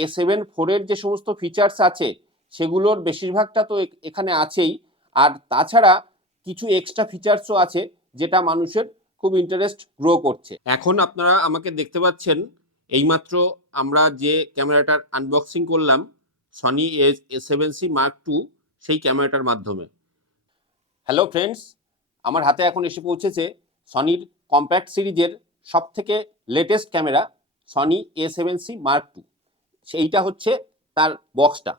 A7 IV এর যে সমস্ত ফিচার্স আছে সেগুলোর বেশিরভাগটা তো এখানে আছেই, আর তাছাড়া কিছু এক্সট্রা ফিচার্সও আছে যেটা মানুষের খুব ইন্টারেস্ট গ্রো করছে। এখন আপনারা আমাকে দেখতে পাচ্ছেন, এইমাত্র আমরা যে ক্যামেরাটার আনবক্সিং করলাম সনি A7C Mark II সেই ক্যামেরাটার মাধ্যমে। হ্যালো ফ্রেন্ডস, আমার হাতে এখন এসে পৌঁছেছে সনির কম্প্যাক্ট সিরিজের সবথেকে latest camera Sony A7C Mark II। সেইটা হচ্ছে তার বক্সটা।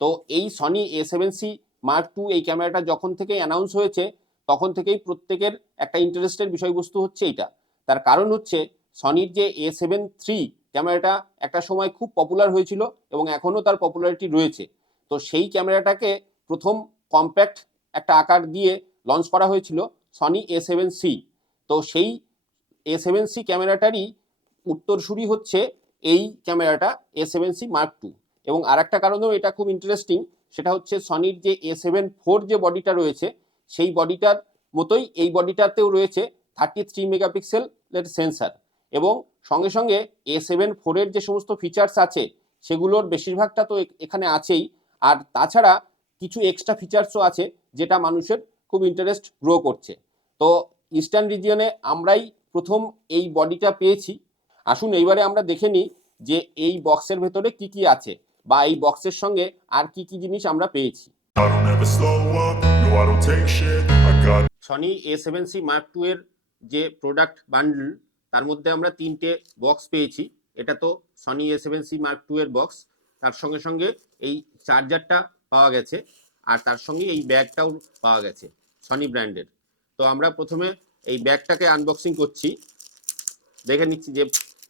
তো এই সনি A7C Mark II এই ক্যামেরাটা যখন থেকে অ্যানাউন্স হয়েছে তখন থেকেই প্রত্যেকের একটা ইন্টারেস্টের বিষয়বস্তু হচ্ছে এইটা। তার কারণ হচ্ছে সনির যে A7 III ক্যামেরাটা একটা সময় খুব পপুলার হয়েছিল এবং এখনও তার পপুলারিটি রয়েছে। তো সেই ক্যামেরাটাকে প্রথম কম্প্যাক্ট একটা আকার দিয়ে লঞ্চ করা হয়েছিল সনি A7C। তো সেই A7C ক্যামেরাটারই উত্তরসূরি হচ্ছে এই ক্যামেরাটা A7C Mark II। এবং আর একটা কারণেও এটা খুব ইন্টারেস্টিং, সেটা হচ্ছে সনির যে A7 IV যে বডিটা রয়েছে সেই বডিটার মতোই এই বডিটাতেও রয়েছে 33 মেগাপিক্সেলের সেন্সার, এবং সঙ্গে সঙ্গে A7 IV এর যে সমস্ত ফিচার্স আছে সেগুলোর বেশিরভাগটা তো এখানে আছেই, আর তাছাড়া কিছু এক্সট্রা ফিচার্সও আছে যেটা মানুষের খুব ইন্টারেস্ট গ্রো করছে। তো ইস্টার্ন রিজিয়নে আমরাই প্রথম এই বডিটা পেয়েছি। আসুন এইবারে আমরা দেখে নিই যে এই বক্সের ভেতরে কি কি আছে বা এই বক্সের সঙ্গে আর কি কি জিনিস আমরা পেয়েছি। সনি A7C Mark II এর যে প্রোডাক্ট বান্ডল তার মধ্যে আমরা তিনটে বক্স পেয়েছি। এটা তো সনি A7C Mark II এর বক্স, তার সঙ্গে সঙ্গে এই চার্জারটা পাওয়া গেছে, আর তার সঙ্গে এই ব্যাগটাও পাওয়া গেছে সনি ব্র্যান্ডের। তো আমরা প্রথমে এই ব্যাগটাকে আনবক্সিং করছি, দেখে নিচ্ছি যে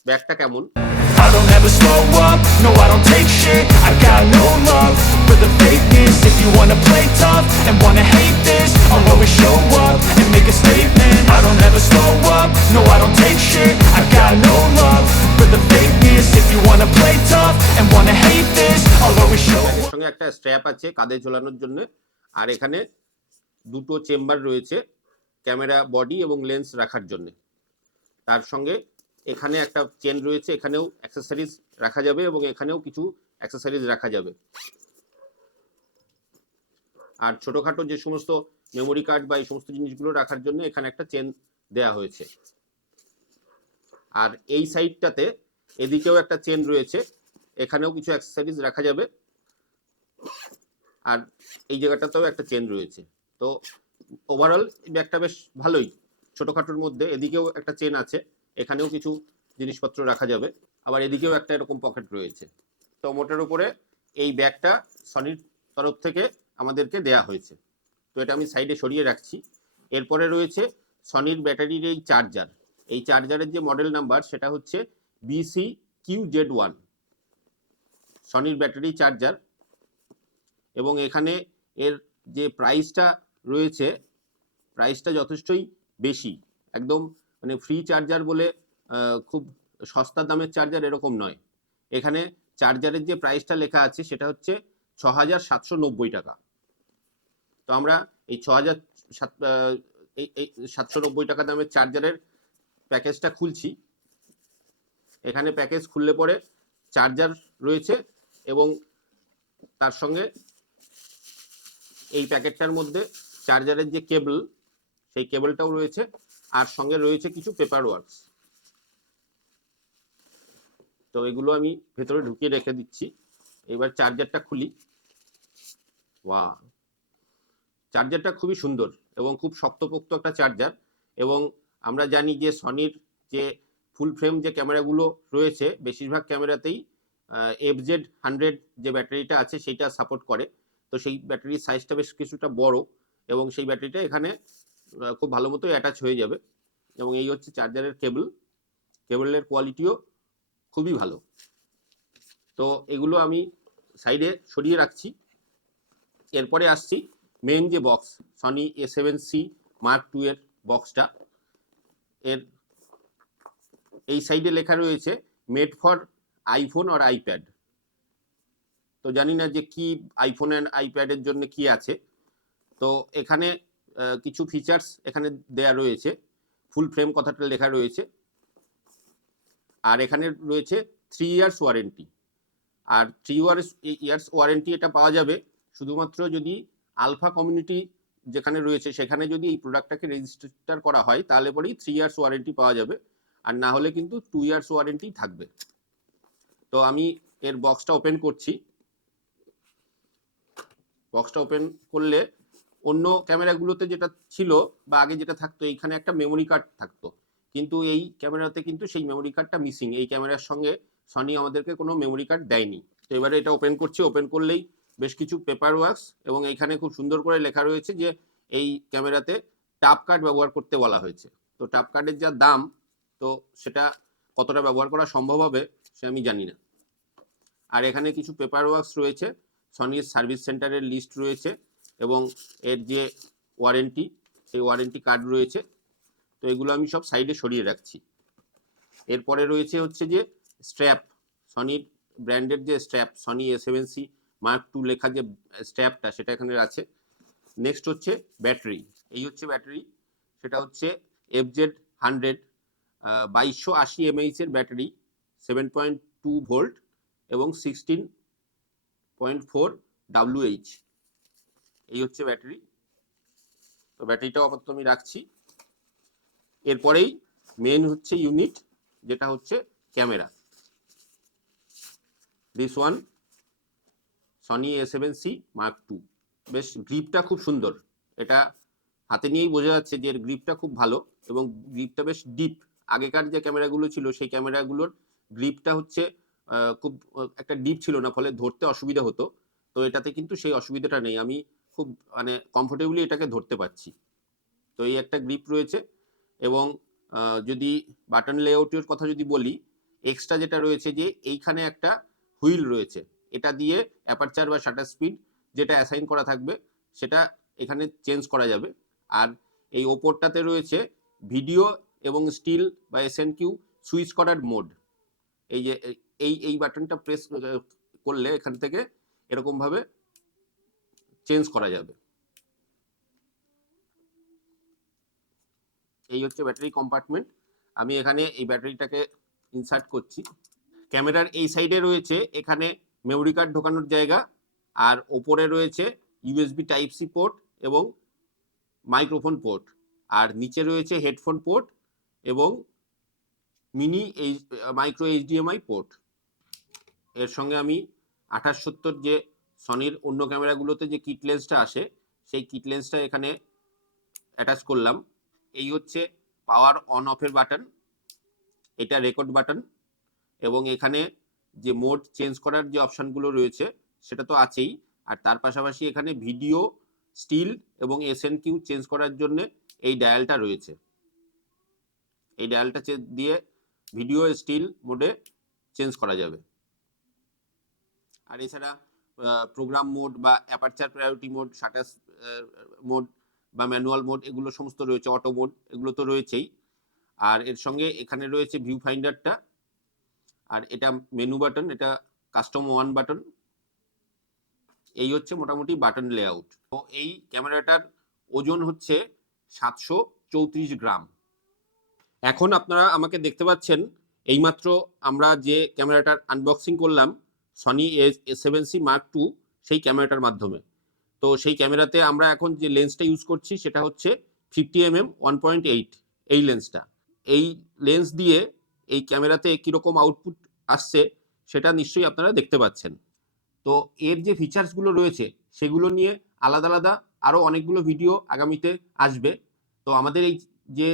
ব্যাগটা কেমন। I don't ever slow up, no I don't take shit. I got no love for the fakeness. If you wanna play tough and wanna hate this, I'll always show up and make a statement. I don't ever slow up, no I don't take shit. I got no love for the fakeness. If you wanna play tough and wanna hate this, I'll always show up. এর সঙ্গে একটা strap আছে কাঁধে ঝোলানোর জন্য, আর এখানে দুটো chamber রয়েছে camera body এবং লেন্স রাখার জন্য। তার সঙ্গে এখানে একটা চেন রয়েছে, এখানেও অ্যাক্সেসরিজ রাখা যাবে এবং এখানেও কিছু অ্যাক্সেসরিজ রাখা যাবে। আর ছোটখাটো যে সমস্ত মেমোরি কার্ড বা এই সমস্ত জিনিসগুলো রাখার জন্য এখানে একটা চেন দেয়া হয়েছে। আর এই সাইডটাতে এদিকেও একটা চেন রয়েছে, এখানেও কিছু অ্যাক্সেসরিজ রাখা যাবে, আর এই জায়গাটাতেও একটা চেন রয়েছে। তো ওভারঅল ব্যাগটা বেশ ভালোই, ছোটখাটোর মধ্যে। এদিকেও একটা চেন আছে, এখানেও কিছু জিনিসপত্র রাখা যাবে, আবার এদিকেও একটা এরকম পকেট রয়েছে। তো মোটের উপরে এই ব্যাগটা সনির তরফ থেকে আমাদেরকে দেয়া হয়েছে। তো এটা আমি সাইডে সরিয়ে রাখছি। এরপরে রয়েছে সনির ব্যাটারির এই চার্জার। এই চার্জারের যে মডেল নাম্বার সেটা হচ্ছে BCQZ1 সনির ব্যাটারি চার্জার। এবং এখানে এর যে প্রাইসটা রয়েছে, প্রাইসটা যথেষ্টই বেশি, একদম মানে ফ্রি চার্জার বলে খুব সস্তা দামের চার্জার এরকম নয়। এখানে চার্জারের যে প্রাইসটা লেখা আছে সেটা হচ্ছে ৬,৭৯০ টাকা। তো আমরা এই ৬,৭৯০ টাকা দামের চার্জারের প্যাকেজটা খুলছি। এখানে প্যাকেজ খুললে পরে চার্জার রয়েছে এবং তার সঙ্গে এই প্যাকেটটার মধ্যে চার্জারের যে কেবল সেই কেবলটাও রয়েছে, আর সঙ্গে রয়েছে কিছু পেপার ওয়ার্কস। তো এগুলো আমি ভেতরে ঢুকিয়ে রেখে দিচ্ছি। এবার চার্জারটা খুলি। ওয়াও, চার্জারটা খুবই সুন্দর এবং খুব শক্তপোক্ত একটা চার্জার। এবং আমরা জানি যে সনির যে ফুল ফ্রেম যে ক্যামেরাগুলো রয়েছে বেশিরভাগ ক্যামেরাতেই FZ100 যে ব্যাটারিটা আছে সেইটা সাপোর্ট করে। তো সেই ব্যাটারির সাইজটা বেশ কিছুটা বড় এবং সেই ব্যাটারিটা এখানে খুব ভালো মতো অ্যাটাচ হয়ে যাবে। এবং এই হচ্ছে চার্জারের কেবল, কেবলের কোয়ালিটিও খুবই ভালো। তো এগুলো আমি সাইডে সরিয়ে রাখছি। এরপরে আসছি মেন যে box, Sony A7C Mark II এর বক্সটা। এর এই সাইডে লেখা রয়েছে মেড ফর আইফোন আর আইপ্যাড। তো জানি না যে কি আইফোন অ্যান্ড আইপ্যাডের জন্য কি আছে। তো এখানে কিছু ফিচার্স এখানে দেয়া রয়েছে, ফুল ফ্রেম কথাটা লেখা রয়েছে, আর এখানে রয়েছে 3 ইয়ার্স ওয়ারেন্টি। আর 3 ইয়ার্স ওয়ারেন্টি এটা পাওয়া যাবে শুধুমাত্র যদি আলফা কমিউনিটি যেখানে রয়েছে সেখানে যদি এই প্রোডাক্টটাকে রেজিস্টার করা হয়, তাহলে পরেই 3 ইয়ার্স ওয়ারেন্টি পাওয়া যাবে, আর না হলে কিন্তু 2 ইয়ার্স ওয়ারেন্টি থাকবে। তো আমি এর বক্সটা ওপেন করছি। বক্সটা ওপেন করলে অন্য ক্যামেরাগুলোতে যেটা ছিল বা আগে যেটা থাকতো, এইখানে একটা মেমোরি কার্ড থাকতো, কিন্তু এই ক্যামেরাতে কিন্তু সেই মেমোরি কার্ডটা মিসিং। এই ক্যামেরার সঙ্গে সনি আমাদেরকে কোনো মেমোরি কার্ড দেয়নি। তো এবারে এটা ওপেন করছি। ওপেন করলেই বেশ কিছু পেপার ওয়ার্কস এবং এইখানে খুব সুন্দর করে লেখা রয়েছে যে এই ক্যামেরাতে টাপ কার্ড ব্যবহার করতে বলা হয়েছে। তো টাপ কার্ডের যা দাম, তো সেটা কতটা ব্যবহার করা সম্ভব হবে সে আমি জানি না। আর এখানে কিছু পেপার ওয়ার্কস রয়েছে, সনির সার্ভিস সেন্টারের লিস্ট রয়েছে এবং এর যে ওয়ারেন্টি, সেই ওয়ারেন্টি কার্ড রয়েছে। তো এগুলো আমি সব সাইডে সরিয়ে রাখছি। এরপরে রয়েছে হচ্ছে যে স্ট্র্যাপ, সনির ব্র্যান্ডের যে strap, Sony A7C Mark II লেখা যে স্ট্র্যাপটা, সেটা এখানে আছে। নেক্সট হচ্ছে ব্যাটারি। এই হচ্ছে ব্যাটারি, সেটা হচ্ছে FZ100 2280 mAh এর ব্যাটারি, 7.2 ভোল্ট এবং 16.4 WH। এই হচ্ছে ব্যাটারি। তো ব্যাটারিটাও আপাতত আমি রাখছি। এরপরেই মেন হচ্ছে ইউনিট, যেটা হচ্ছে camera. This one Sony A7C Mark II। বেশ গ্রিপটা খুব সুন্দর, এটা হাতে নিয়েই বোঝা যাচ্ছে যে এর গ্রিপটা খুব ভালো এবং গ্রিপটা বেশ ডিপ। আগেকার যে ক্যামেরাগুলো ছিল সেই ক্যামেরাগুলোর গ্রিপটা হচ্ছে খুব একটা ডিপ ছিল না, ফলে ধরতে অসুবিধা হতো। তো এটাতে কিন্তু সেই অসুবিধাটা নেই, আমি খুব মানে কমফোর্টেবলি এটাকে ধরতে পারছি। তো এই একটা গ্রিপ রয়েছে। এবং যদি বাটন লেআউটের কথা যদি বলি, এক্সট্রা যেটা রয়েছে যে এইখানে একটা হুইল রয়েছে, এটা দিয়ে অ্যাপারচার বা শাটার স্পিড যেটা অ্যাসাইন করা থাকবে সেটা এখানে চেঞ্জ করা যাবে। আর এই ওপরটাতে রয়েছে ভিডিও এবং স্টিল বা SNQ সুইচ করার মোড। এই যে এই বাটনটা প্রেস করলে এখান থেকে এরকম ভাবে চেঞ্জ করা যাবে। এই হচ্ছে ব্যাটারি কম্পার্টমেন্ট। আমি এখানে এই ব্যাটারিটাকে ইনসার্ট করছি। ক্যামেরার এই সাইডে রয়েছে এখানে মেমোরি কার্ড ঢোকানোর জায়গা, আর ওপরে রয়েছে USB Type-C পোর্ট এবং মাইক্রোফোন পোর্ট, আর নিচে রয়েছে হেডফোন পোর্ট এবং মিনি মাইক্রো HDMI পোর্ট। এর সঙ্গে আমি 2870 যে সনির অন্য ক্যামেরাগুলোতে যে কিট লেন্সটা আসে, সেই কিট লেন্সটা এখানে অ্যাটাচ করলাম। এই হচ্ছে পাওয়ার অন অফের বাটন, এটা রেকর্ড বাটন, এবং এখানে যে মোড চেঞ্জ করার যে অপশানগুলো রয়েছে সেটা তো আছেই, আর তার পাশাপাশি এখানে ভিডিও, স্টিল এবং SNQ চেঞ্জ করার জন্য এই ডায়ালটা রয়েছে। এই ডায়ালটা দিয়ে ভিডিও স্টিল মোডে চেঞ্জ করা যাবে। আর এছাড়া প্রোগ্রাম মোড বা aperture priority mode, shutter mode বা ম্যানুয়াল মোড, এগুলো সমস্ত রয়েছে। অটো মোড এগুলো তো রয়েছেই। আর এর সঙ্গে এখানে রয়েছে ভিউ ফাইন্ডারটা, আর এটা মেনু বাটন, এটা কাস্টম 1 বাটন। এই হচ্ছে মোটামুটি বাটন লেআউট। তো এই ক্যামেরাটার ওজন হচ্ছে 734 গ্রাম। এখন আপনারা আমাকে দেখতে পাচ্ছেন, এইমাত্র আমরা যে ক্যামেরাটার আনবক্সিং করলাম সনি A7C Mark II, সেই ক্যামেরাটার মাধ্যমে। তো সেই ক্যামেরাতে আমরা এখন যে লেন্সটা ইউজ করছি সেটা হচ্ছে 50mm 1.8 এই লেন্সটা। এই লেন্স দিয়ে এই ক্যামেরাতে কীরকম আউটপুট আসছে সেটা নিশ্চয়ই আপনারা দেখতে পাচ্ছেন। তো এর যে ফিচার্সগুলো রয়েছে সেগুলো নিয়ে আলাদা আলাদা আরও অনেকগুলো ভিডিও আগামীতে আসবে। তো আমাদের এই যে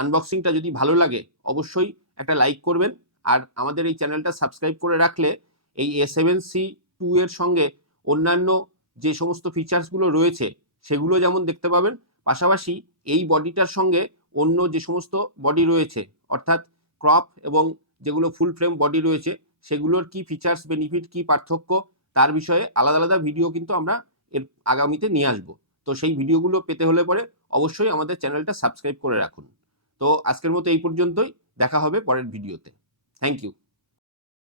আনবক্সিংটা যদি ভালো লাগে অবশ্যই একটা লাইক করবেন, আর আমাদের এই চ্যানেলটা সাবস্ক্রাইব করে রাখলে এই A7C2 এর সঙ্গে অন্যান্য যে সমস্ত ফিচার্সগুলো রয়েছে সেগুলো যেমন দেখতে পাবেন, পাশাপাশি এই বডিটার সঙ্গে অন্য যে সমস্ত বডি রয়েছে, অর্থাৎ ক্রপ এবং যেগুলো ফুল ফ্রেম বডি রয়েছে, সেগুলোর কি ফিচার্স, বেনিফিট, কি পার্থক্য, তার বিষয়ে আলাদা আলাদা ভিডিও কিন্তু আমরা এর আগামীতে নিয়ে আসবো। তো সেই ভিডিওগুলো পেতে হলে পরে অবশ্যই আমাদের চ্যানেলটা সাবস্ক্রাইব করে রাখুন। তো আজকের মতো এই পর্যন্তই, দেখা হবে পরের ভিডিওতে। Thank you.